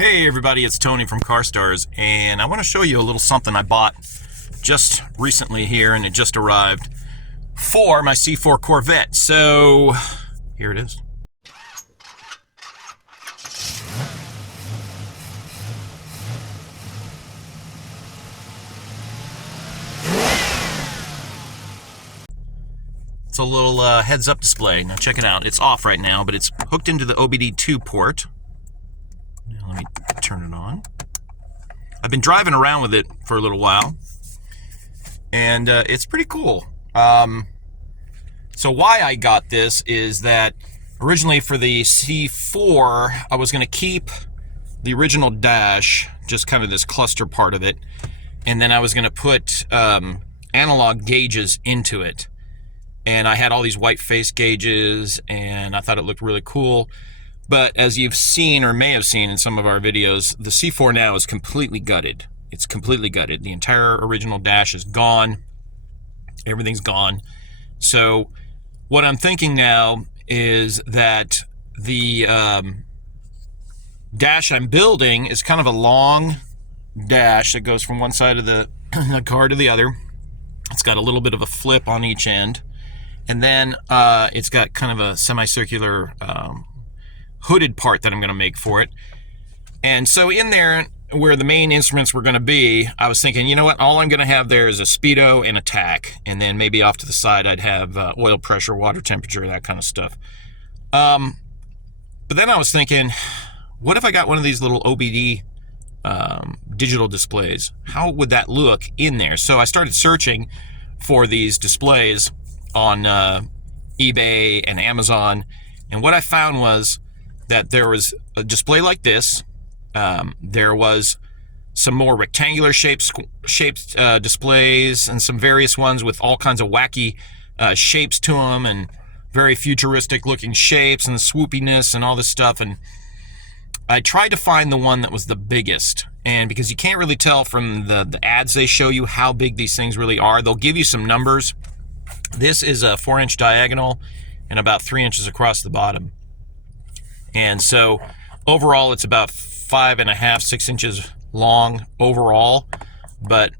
Hey everybody, it's Tony from Car Stars, and I want to show you a little something I bought just recently here, and it just arrived for my C4 Corvette. So here it is. It's a little heads-up display. Now check it out. It's off right now, but it's hooked into the OBD2 port. Now let me turn it on. I've been driving around with it for a little while, and it's pretty cool. So why I got this is that originally for the C4, I was going to keep the original dash, just kind of this cluster part of it, and then I was going to put analog gauges into it. And I had all these white face gauges, and I thought it looked really cool. But as you've seen, or may have seen in some of our videos, the C4 now is completely gutted. It's completely gutted. The entire original dash is gone. Everything's gone. So what I'm thinking now is that the dash I'm building is kind of a long dash that goes from one side of the car to the other. It's got a little bit of a flip on each end. And then it's got kind of a semicircular hooded part that I'm going to make for it. And so in there, where the main instruments were going to be, I was thinking, you know what, all I'm going to have there is a speedo and a tach. And then maybe off to the side, I'd have oil pressure, water temperature, that kind of stuff. But then I was thinking, what if I got one of these little OBD digital displays? How would that look in there? So I started searching for these displays on eBay and Amazon, and what I found was that there was a display like this. There was some more rectangular shaped displays, and some various ones with all kinds of wacky shapes to them, and very futuristic looking shapes and swoopiness and all this stuff. And I tried to find the one that was the biggest, and because you can't really tell from the ads they show you how big these things really are. They'll give you some numbers. This is a 4-inch diagonal and about 3 inches across the bottom. And so overall it's about 5.5, 6 inches long overall. But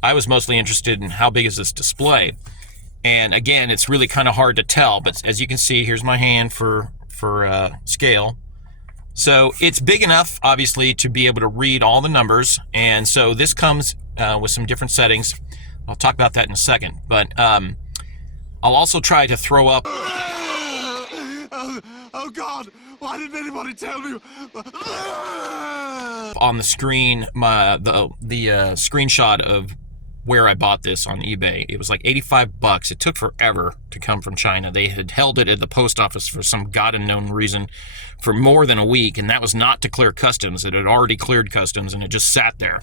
I was mostly interested in how big is this display. And again, it's really kind of hard to tell. But as you can see, here's my hand for scale. So it's big enough, obviously, to be able to read all the numbers. And so this comes with some different settings. I'll talk about that in a second. But I'll also try to throw up. Oh God! Why didn't anybody tell me? On the screen, the screenshot of where I bought this on eBay. It was like $85. It took forever to come from China. They had held it at the post office for some god unknown reason for more than a week, and that was not to clear customs. It had already cleared customs, and it just sat there.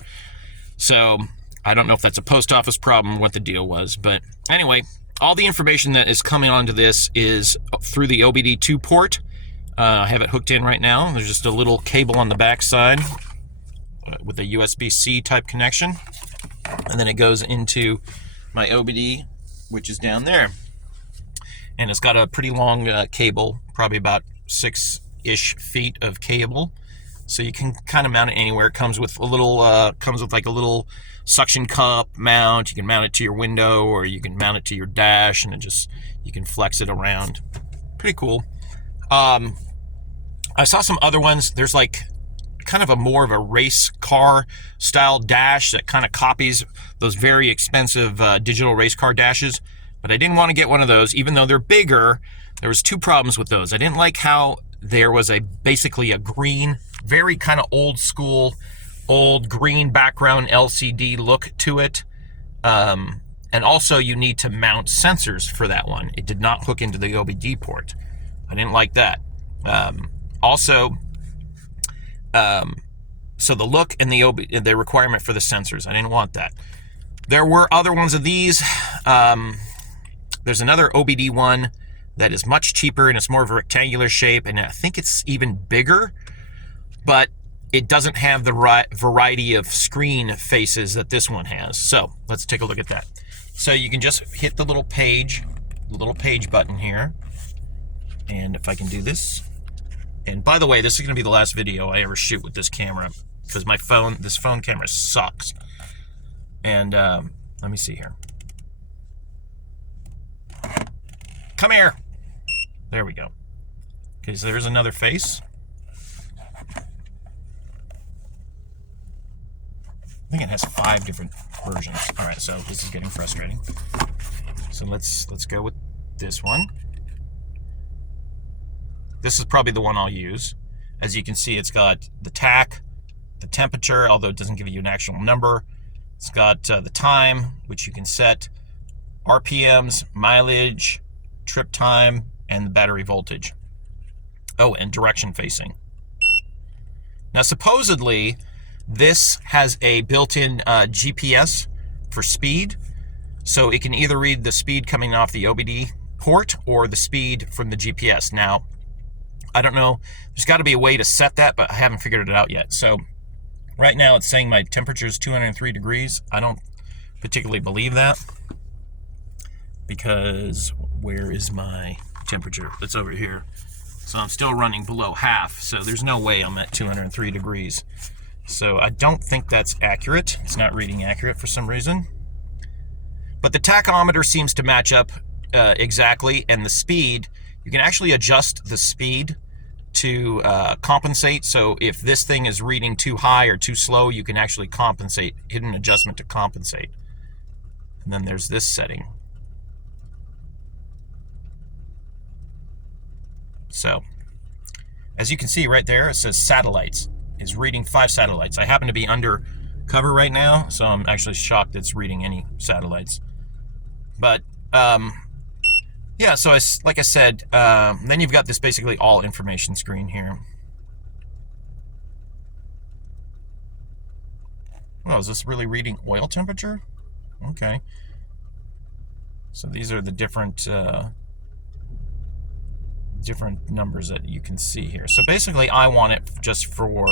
So I don't know if that's a post office problem, what the deal was, but anyway. All the information that is coming onto this is through the OBD2 port. I have it hooked in right now. There's just a little cable on the back side with a USB-C type connection. And then it goes into my OBD, which is down there. And it's got a pretty long cable, probably about 6-ish feet of cable. So you can kind of mount it anywhere. It comes with a little, like a little suction cup mount. You can mount it to your window, or you can mount it to your dash, and you can flex it around. Pretty cool. I saw some other ones. There's like kind of more of a race car style dash that kind of copies those very expensive digital race car dashes. But I didn't want to get one of those, even though they're bigger. There was two problems with those. I didn't like how there was basically a green, very kind of old school, old green background LCD look to it. And also you need to mount sensors for that one. It did not hook into the OBD port. I didn't like that. So the look and the requirement for the sensors, I didn't want that. There were other ones of these. There's another OBD one that is much cheaper, and it's more of a rectangular shape, and I think it's even bigger, but it doesn't have the variety of screen faces that this one has. So let's take a look at that. So you can just hit the little page button here, and if I can do this, And by the way, this is going to be the last video I ever shoot with this camera, because this phone camera sucks. And let me see here. Come here. There we go. Okay, so there's another face. I think it has 5 different versions. All right, so this is getting frustrating. So let's go with this one. This is probably the one I'll use. As you can see, it's got the tach, the temperature, although it doesn't give you an actual number. It's got the time, which you can set, RPMs, mileage, trip time, and the battery voltage. Oh, and direction facing. Now, supposedly, this has a built-in GPS for speed, so it can either read the speed coming off the OBD port or the speed from the GPS. Now, I don't know, there's got to be a way to set that, but I haven't figured it out yet. So right now it's saying my temperature is 203 degrees. I don't particularly believe that, because where is my temperature? It's over here. So I'm still running below half, so there's no way I'm at 203 degrees. So I don't think that's accurate. It's not reading accurate for some reason. But the tachometer seems to match up exactly, and the speed, you can actually adjust the speed to compensate. So if this thing is reading too high or too slow, you can actually compensate, hit an adjustment to compensate. And then there's this setting. So, as you can see right there, it says satellites. It's reading 5 satellites. I happen to be under cover right now, so I'm actually shocked it's reading any satellites. But, yeah, so like I said, then you've got this basically all information screen here. Oh, is this really reading oil temperature? Okay. So these are the different numbers that you can see here. So basically I want it just for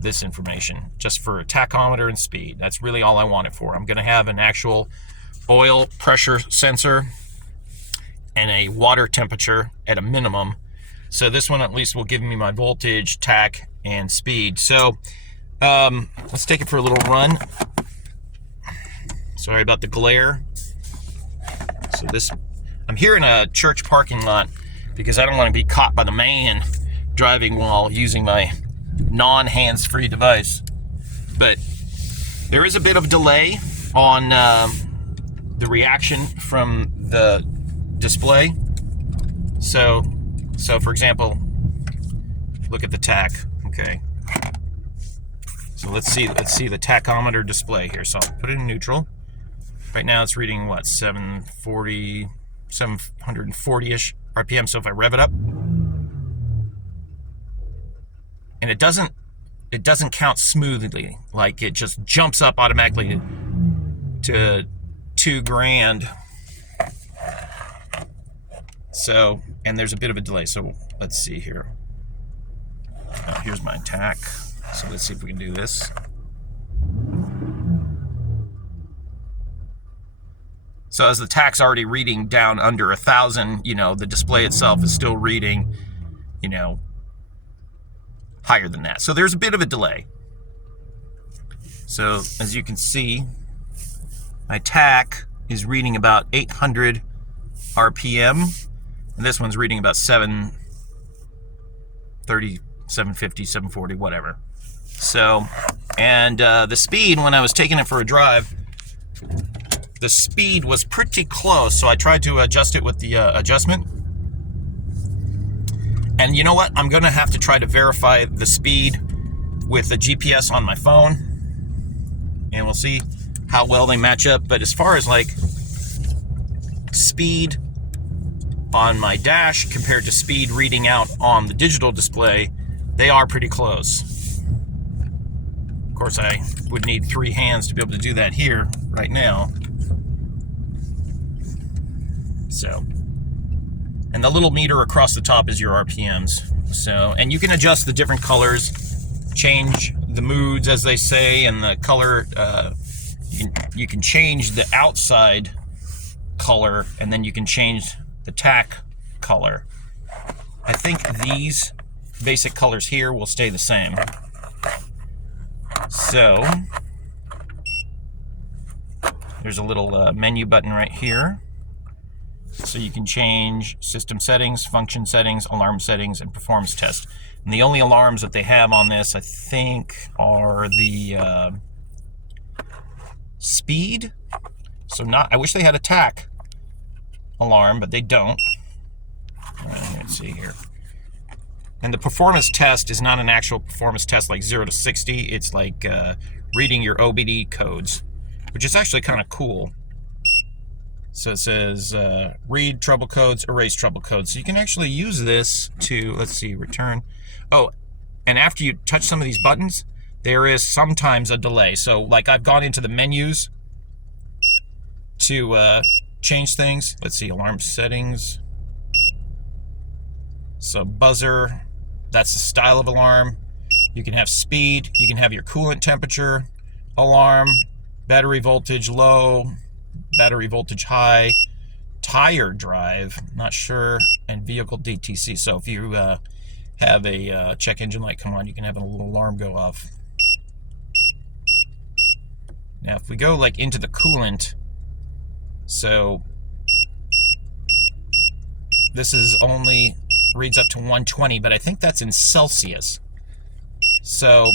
this information, just for a tachometer and speed. That's really all I want it for. I'm going to have an actual oil pressure sensor and a water temperature at a minimum. So this one at least will give me my voltage, tach, and speed. So let's take it for a little run. Sorry about the glare. So I'm here in a church parking lot because I don't want to be caught by the man driving while using my non-hands-free device. But there is a bit of delay on the reaction from the display. So for example, look at the tach. Okay. So let's see the tachometer display here. So I'll put it in neutral. Right now it's reading what, 740-ish RPM. So if I rev it up, and it doesn't count smoothly, like it just jumps up automatically to 2 grand. So, and there's a bit of a delay. So let's see here. Oh, here's my tach. So let's see if we can do this. So as the tach's already reading down under 1,000, the display itself is still reading, higher than that. So there's a bit of a delay. So as you can see, my tach is reading about 800 RPM, and this one's reading about 730, 750, 740, whatever. So, and the speed, when I was taking it for a drive, the speed was pretty close, so I tried to adjust it with the adjustment. And you know what? I'm going to have to try to verify the speed with the GPS on my phone, and we'll see how well they match up. But as far as like speed on my dash compared to speed reading out on the digital display, they are pretty close. Of course, I would need 3 hands to be able to do that here right now. So, and the little meter across the top is your RPMs. So, and you can adjust the different colors, change the moods, as they say, and the color. You can change the outside color, and then you can change the tach color. I think these basic colors here will stay the same. So there's a little menu button right here. So you can change system settings, function settings, alarm settings, and performance test. And the only alarms that they have on this, I think, are the speed. So I wish they had attack alarm, but they don't. Let's see here. And the performance test is not an actual performance test like 0 to 60. It's like reading your OBD codes, which is actually kind of cool. So it says read trouble codes, erase trouble codes. So you can actually use this to, let's see, return. Oh, and after you touch some of these buttons, there is sometimes a delay. So like I've gone into the menus to change things. Let's see, alarm settings. So buzzer, that's the style of alarm. You can have speed, you can have your coolant temperature, alarm, battery voltage low, battery voltage high, tire drive, not sure, and vehicle DTC. So if you have a check engine light come on, you can have a little alarm go off. Now if we go like into the coolant, so this is only reads up to 120, but I think that's in Celsius. So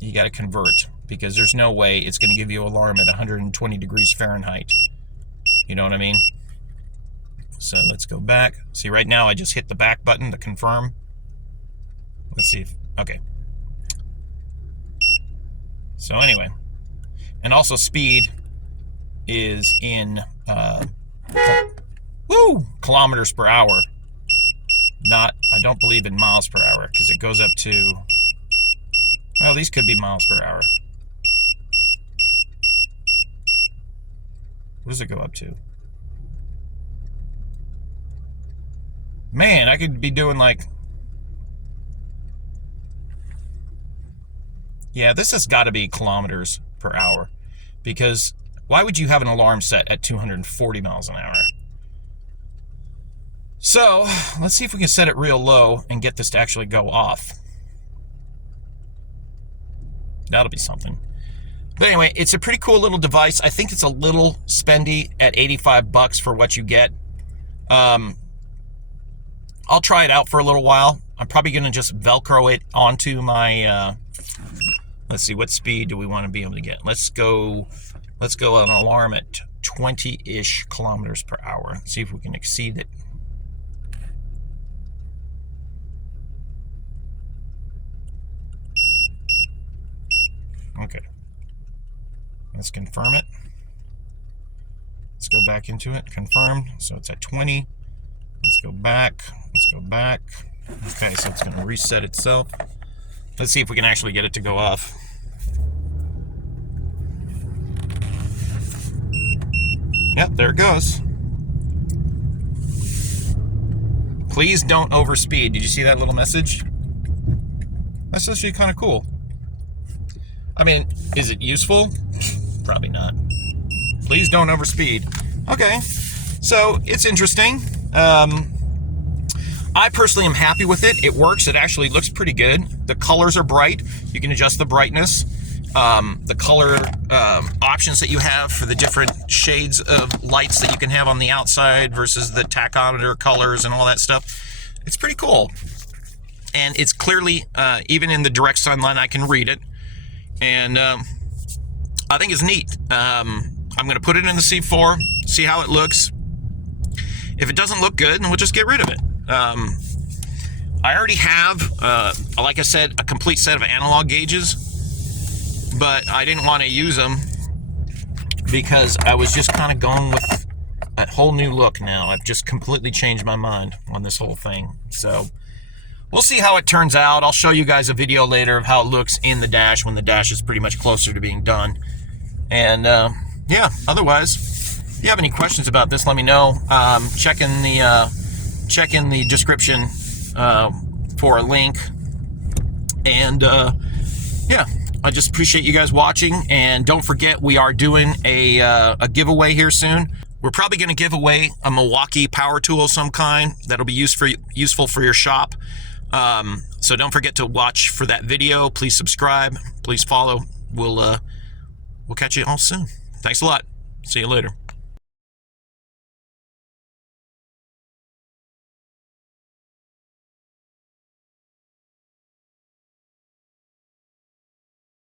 you got to convert, because there's no way it's going to give you an alarm at 120 degrees Fahrenheit. You know what I mean? So let's go back. See, right now I just hit the back button to confirm. Let's see if, okay. So anyway, and also speed is in kilometers per hour. Not, I don't believe in miles per hour, because it goes up to, well, these could be miles per hour. What does it go up to? Man, I could be doing like, yeah, this has got to be kilometers per hour, because why would you have an alarm set at 240 miles an hour? So let's see if we can set it real low and get this to actually go off. That'll be something. But anyway, it's a pretty cool little device. I think it's a little spendy at 85 bucks for what you get. I'll try it out for a little while. I'm probably going to just Velcro it onto my, let's see, what speed do we want to be able to get? Let's go an alarm at 20-ish kilometers per hour. See if we can exceed it. Okay, let's confirm it. Let's go back into it, confirmed. So it's at 20. Let's go back, Okay, so it's gonna reset itself. Let's see if we can actually get it to go off. Yep, there it goes. Please don't overspeed. Did you see that little message? That's actually kind of cool. I mean, is it useful? Probably not. Please don't overspeed. Okay, so it's interesting. I personally am happy with it. It works. It actually looks pretty good. The colors are bright. You can adjust the brightness. The color options that you have for the different shades of lights that you can have on the outside versus the tachometer colors and all that stuff. It's pretty cool. And it's clearly, even in the direct sunlight, I can read it. And I think it's neat. I'm going to put it in the C4, see how it looks. If it doesn't look good, then we'll just get rid of it. I already have, like I said, a complete set of analog gauges, but I didn't want to use them because I was just kind of going with a whole new look now. I've just completely changed my mind on this whole thing. So we'll see how it turns out. I'll show you guys a video later of how it looks in the dash when the dash is pretty much closer to being done. And yeah, otherwise, if you have any questions about this, let me know. Check in the description for a link. And yeah, I just appreciate you guys watching. And don't forget, we are doing a giveaway here soon. We're probably going to give away a Milwaukee power tool of some kind that'll be useful for your shop. So don't forget to watch for that video. Please subscribe. Please follow. We'll catch you all soon. Thanks a lot. See you later.